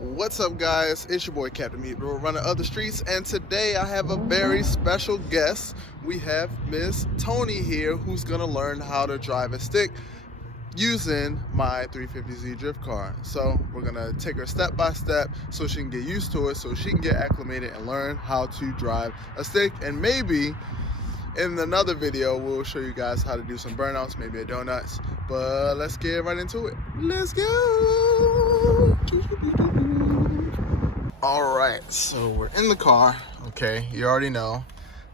What's up, guys? It's your boy Captain Meat, runner of the streets, and today I have a very special guest. We have Miss Tony here, who's gonna learn how to drive a stick using my 350Z drift car. So we're gonna take her step by step so she can get used to it, so she can get acclimated and learn how to drive a stick. And maybe in another video we'll show you guys how to do some burnouts, maybe a donuts. But let's get right into it. Let's go. All right, so we're in the car. Okay, you already know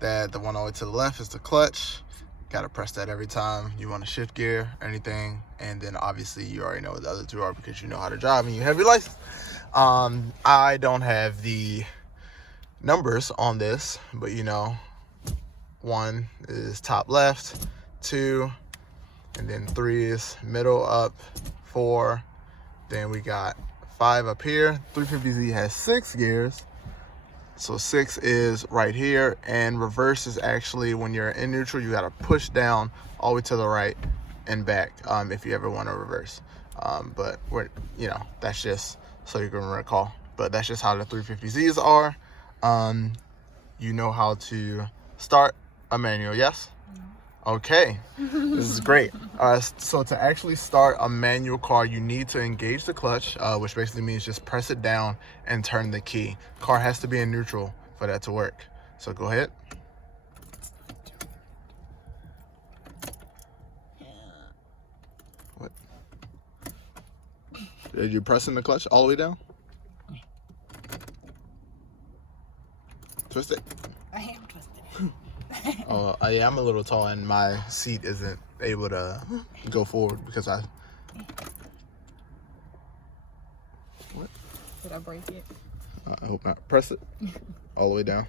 that the one all the way to the left is the clutch. Gotta press that every time you want to shift gear or anything. And then obviously you already know what the other two are because you know how to drive and you have your license. I don't have the numbers on this, but you know, 1 is top left, 2, and then 3 is middle up, 4, then we got 5 up here. 350Z has 6 gears, so 6 is right here, and reverse is actually when you're in neutral, you gotta push down all the way to the right and back if you ever want to reverse. But we're, you know, that's just so you can recall. But that's just how the 350Zs are. You know how to start a manual, yes? Okay, this is great. So to actually start a manual car, you need to engage the clutch, which basically means just press it down and turn the key. Car has to be in neutral for that to work. So go ahead. What? Did you press in the clutch all the way down? Twist it. I am twisted. Oh, yeah, I'm a little tall and my seat isn't able to go forward because I... What? Did I break it? I hope not. Press it all the way down.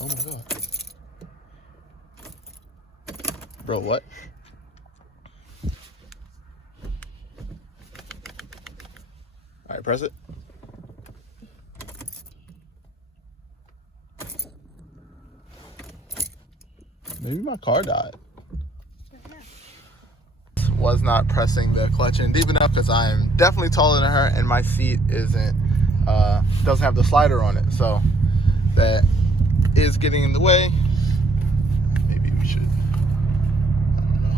Oh my God. Bro, what? All right, press it. Maybe my car died. Was not pressing the clutch in deep enough because I am definitely taller than her and my seat isn't doesn't have the slider on it, so that is getting in the way. Maybe we should, I don't know,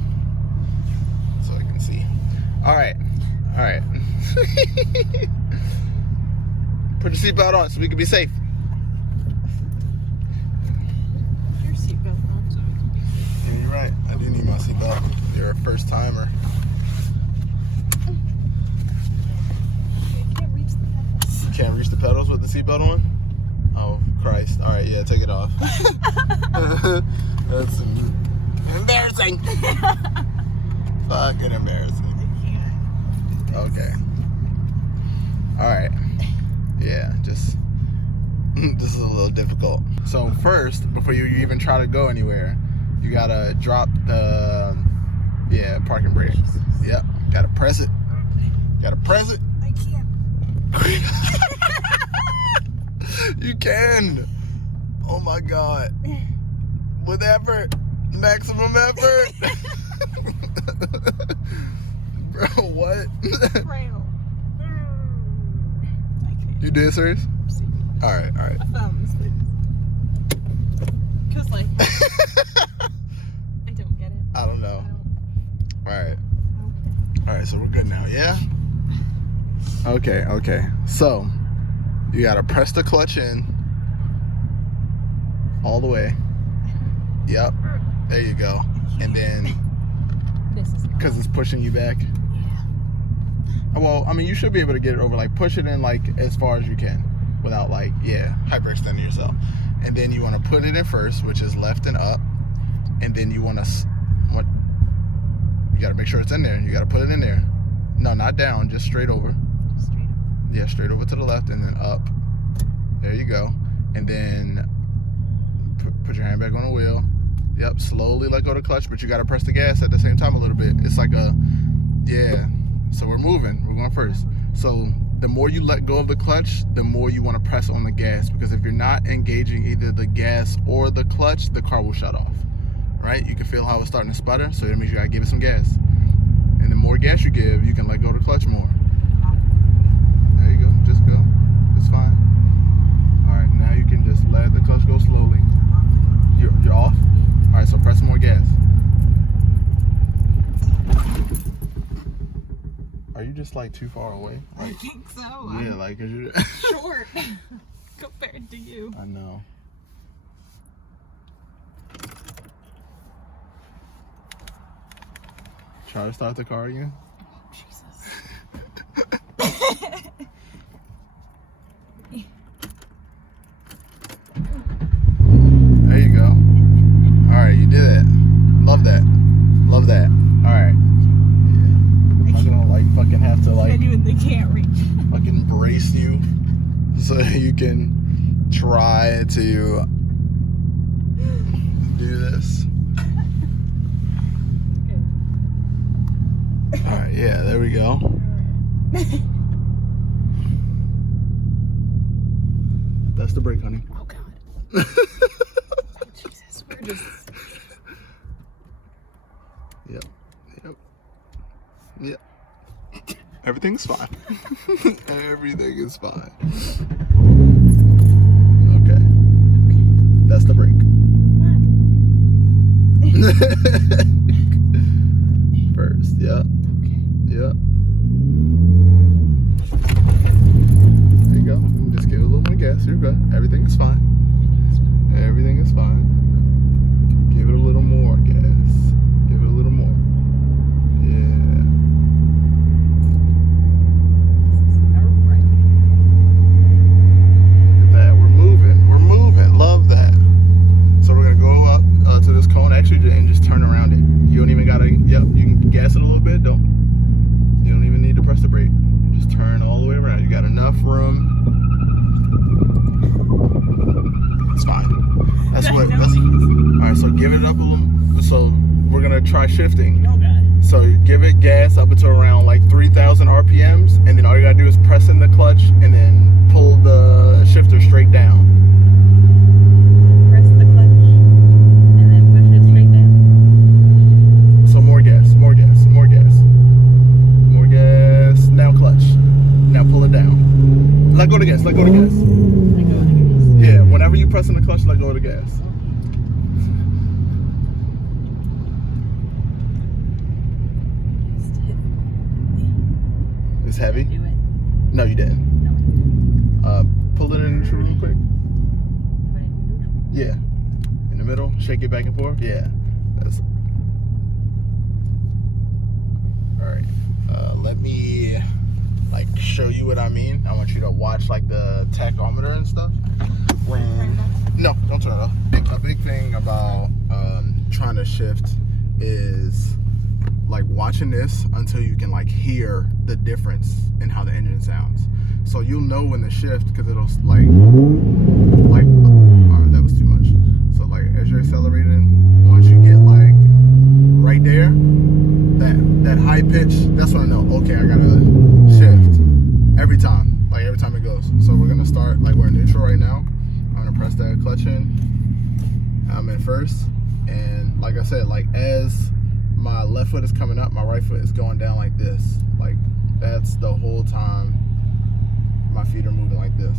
so I can see. All right. Put the seatbelt on so we can be safe. You're right. I do need my seatbelt. You're a first timer. Can't reach the pedals with the seatbelt on? Oh, Christ. All right, yeah, take it off. That's embarrassing. Fucking embarrassing. Okay. All right. Yeah, just this is a little difficult. So first, before you even try to go anywhere, you gotta drop the parking brake. Yep, gotta press it. Gotta press it. I can't. You can. Oh my God. With effort, maximum effort. Bro, what? You did, serious? All right. My thumbs. Cause like. I don't get it. I don't know. All right, so we're good now, yeah? Okay. So, you gotta press the clutch in all the way. Yep, there you go. And then, because it's pushing you back. Yeah. Well, I mean, you should be able to get it over, like, push it in, like, as far as you can without, like, hyperextending yourself. And then you want to put it in first, which is left and up. And then you want to, you got to make sure it's in there. You got to put it in there. No, not down, just straight over. Yeah, straight over to the left and then up. There you go. And then put your hand back on the wheel. Yep, slowly let go of the clutch, but you got to press the gas at the same time a little bit. It's like so we're moving. We're going first. So the more you let go of the clutch, the more you want to press on the gas, because if you're not engaging either the gas or the clutch, the car will shut off. Right? You can feel how it's starting to sputter, so that means you gotta give it some gas. And the more gas you give, you can let go of the clutch more. just like too far away? I think so. Yeah, like, cause you're short compared to you. I know. Try to start the car again. Jesus. There you go. All right, you did it. Love that. Love that. All right. Yeah. I'm gonna like fucking have to like Genuinely can't reach. fucking brace you so you can try to do this. All right. Yeah. There we go. That's the brake, honey. Oh God. Jesus, we're just. Yep. Everything's fine. Everything is fine. Okay. That's the brake. First, yeah. Yeah. There you go. Just give it a little more gas. You're good. Everything is fine. Everything is fine. Give it a little more gas. Give it a little more. Yeah. Look at that. We're moving. We're moving. Love that. So we're going to go up to this cone actually and just turn around it. You don't even got to, yep, you can gas it a little bit. You don't even need to press the brake. Just turn all the way around. You got enough room. It's fine. That's what. That's, all right. So give it up a little. So we're gonna try shifting. Okay. So you give it gas up until around like 3,000 RPMs, and then all you gotta do is press in the clutch and then pull the shifter straight down. Press the clutch and then push it straight down. So more gas, more gas, more gas, more gas. Now clutch. Now pull it down. Let go of the gas. Let go of the gas. Let go of the gas. Yeah. Whenever you press in the clutch, let go of the gas. It's heavy. Do it. No, you didn't. No. Pull it in neutral real quick. Put it in neutral. Yeah. In the middle. Shake it back and forth. Yeah. That's. All right. Let me like show you what I mean. I want you to watch like the tachometer and stuff. No, don't turn it off. A big thing about trying to shift is like watching this until you can like hear the difference in how the engine sounds. So you'll know when to shift because it'll like all right, that was too much. So like as you're accelerating, once you get like right there, that high pitch, that's when I know, okay, I gotta shift every time it goes. So we're gonna start like we're in neutral right now. I'm gonna press that clutch in. I'm in first, and like I said, like as my left foot is coming up, my right foot is going down like this. Like that's the whole time my feet are moving like this.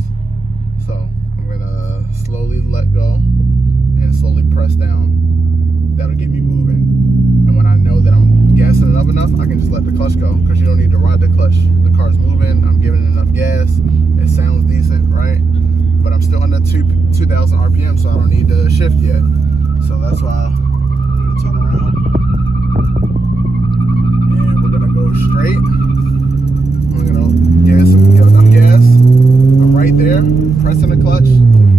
So I'm gonna slowly let go and slowly press down. That'll get me moving. And when I know that I'm gassing it up enough, I can just let the clutch go because you don't need to ride the clutch. The car's moving, I'm giving it enough gas. It sounds decent, right? But I'm still under 2,000 RPM, so I don't need to shift yet. So that's why I'm gonna turn around. And we're gonna go straight. I'm gonna give enough gas. I'm right there, pressing the clutch,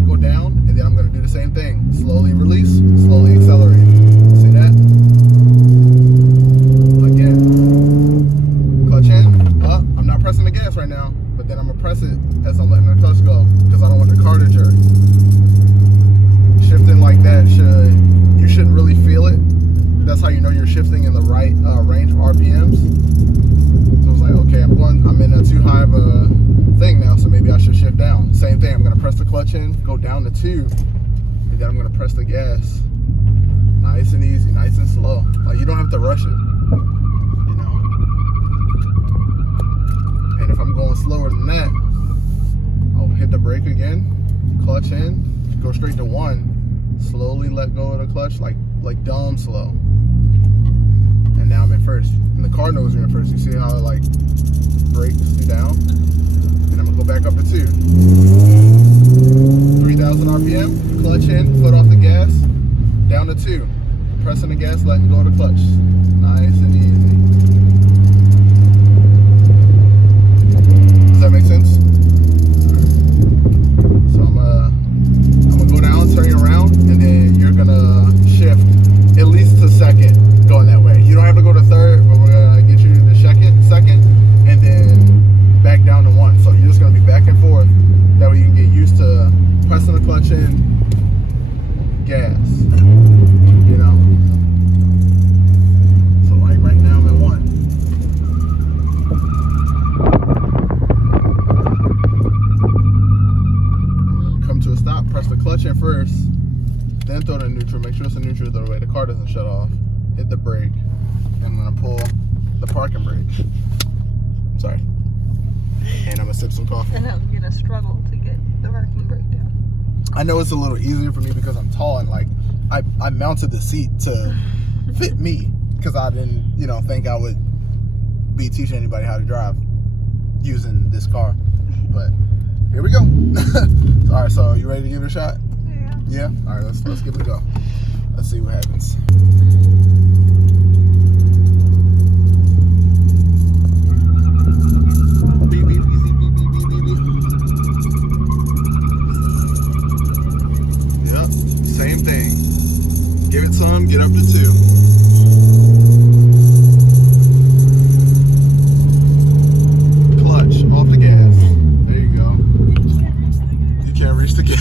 go down, and then I'm gonna do the same thing. Slowly release, slowly accelerate. See that? Again. Clutch in, up. I'm not pressing the gas right now, but then I'm gonna press it as I'm letting the clutch go, because I don't want the car to jerk. Shifting like that you shouldn't really feel it. That's how you know you're shifting in the right range of RPMs. So it's like, okay, I'm in a too high of a thing now, so maybe I should shift down. Same thing, I'm gonna press the clutch in, go down to 2, and then I'm gonna press the gas. Nice and easy, nice and slow. Like you don't have to rush it, you know? And if I'm going slower than that, I'll hit the brake again, clutch in, go straight to 1, slowly let go of the clutch, like dumb slow. And now I'm in first. And the car knows you're in first. You see how like brakes to down, and I'm gonna go back up to 2. 3,000 RPM, clutch in, foot off the gas, down to 2. Pressing the gas, letting go of the clutch. Nice and easy. Does that make sense? So I'm gonna go down, turn you around, and then you're gonna shift at least to second going that way. You don't have to go to third, but we're gonna get you to second, and then back down to 1. So you're just gonna be back and forth. That way you can get used to pressing the clutch in, gas. You know. So like right now I'm at 1. Come to a stop, press the clutch in first, then throw it in neutral. Make sure it's in neutral the way the car doesn't shut off. Hit the brake. I'm gonna pull the parking brake. Sorry. And I'm gonna sip some coffee. And I'm gonna struggle to get the parking brake down. I know it's a little easier for me because I'm tall and like I mounted the seat to fit me because I didn't, think I would be teaching anybody how to drive using this car. But here we go. All right, so you ready to give it a shot? Yeah. Yeah? All right, let's give it a go. Let's see what happens. Beep, beep, easy, beep, beep, beep, beep, beep. Yep, same thing. Give it some, get up to 2. Clutch, off the gas. There you go. You can't reach the gas.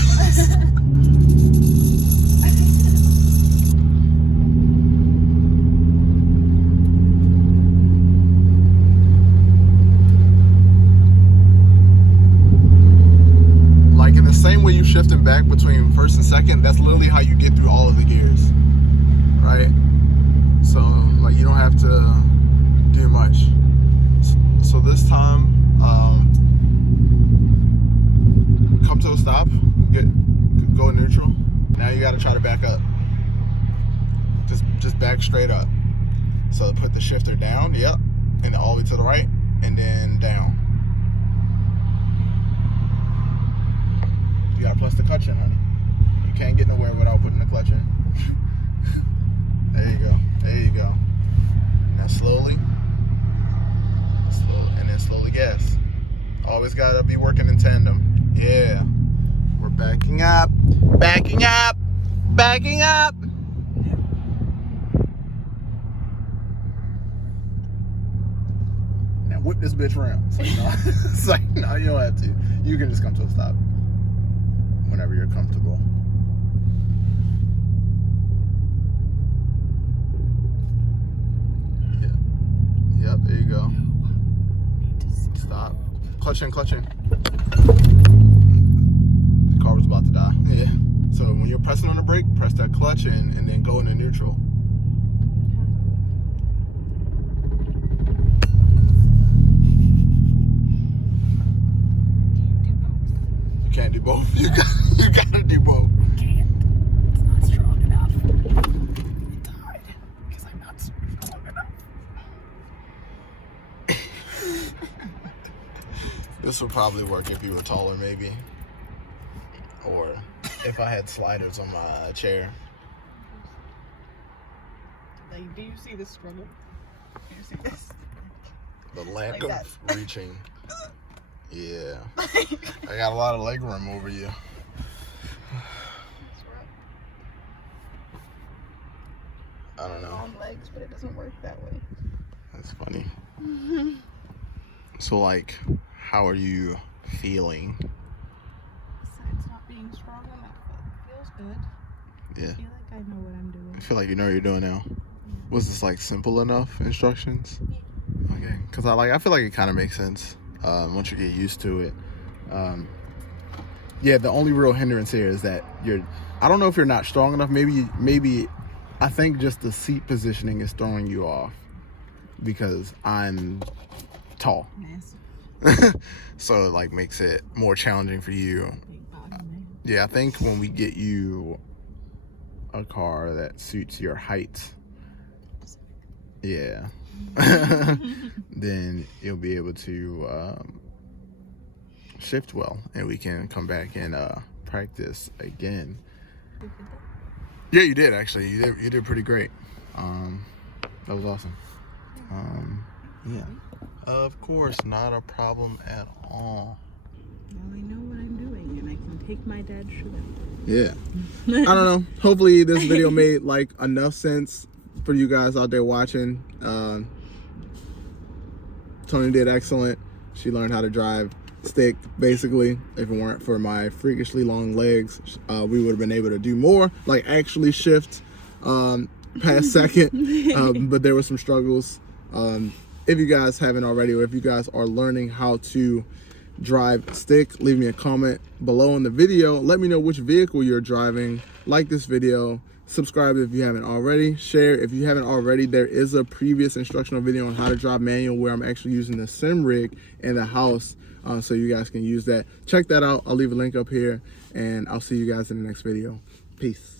Like in the same way you shifting back between first and second, that's literally how you get through all of the gears. Right? So like you don't have to do much. So this time, come to a stop, go neutral. Now you got to try to back up. Just back straight up. So put the shifter down, yep, and all the way to the right, and then down. You got to press the clutch in, honey. You can't get nowhere without putting the clutch in. There you go. There you go. Now slowly, and then slowly gas. Always gotta be working in tandem. Yeah. We're backing up, backing up, backing up. Now whip this bitch around. It's like, no, you don't have to. You can just come to a stop whenever you're comfortable. Yep, there you go. Stop. Clutch in, clutch in. The car was about to die. Yeah. So when you're pressing on the brake, press that clutch in and then go into neutral. You can't do both. You gotta do both. Can't. It's not strong enough. I died because I'm not strong enough. This would probably work if you were taller, maybe. Or if I had sliders on my chair. Like, do you see the struggle? Do you see this? The lack Like of reaching. Yeah. I got a lot of leg room over you. I don't know. Long legs, but it doesn't work that way. That's funny. So, like, how are you feeling? Besides not being strong enough, it feels good. Yeah. I feel like I know what I'm doing. I feel like you know what you're doing now. Was this like simple enough instructions? Okay, because I feel like it kind of makes sense once you get used to it. Yeah, the only real hindrance here is that I don't know if you're not strong enough. Maybe I think just the seat positioning is throwing you off because I'm tall. So it like makes it more challenging for you. Yeah, I think when we get you a car that suits your height, yeah, then you'll be able to shift well, and we can come back and practice again. Yeah, you did actually. You did pretty great. That was awesome. Yeah, of course, not a problem at all. Well, I know what I'm doing, and I can take my dad shooting. Yeah. I don't know. Hopefully this video made like enough sense for you guys out there watching. Tony did excellent. She learned how to drive stick, basically. If it weren't for my freakishly long legs, we would have been able to do more, like actually shift past second. But there were some struggles. If you guys haven't already, or if you guys are learning how to drive stick, leave me a comment below in the video. Let me know which vehicle you're driving. Like this video, subscribe if you haven't already, share if you haven't already. There is a previous instructional video on how to drive manual where I'm actually using the sim rig in the house, so you guys can use that. Check that out. I'll leave a link up here, and I'll see you guys in the next video. Peace.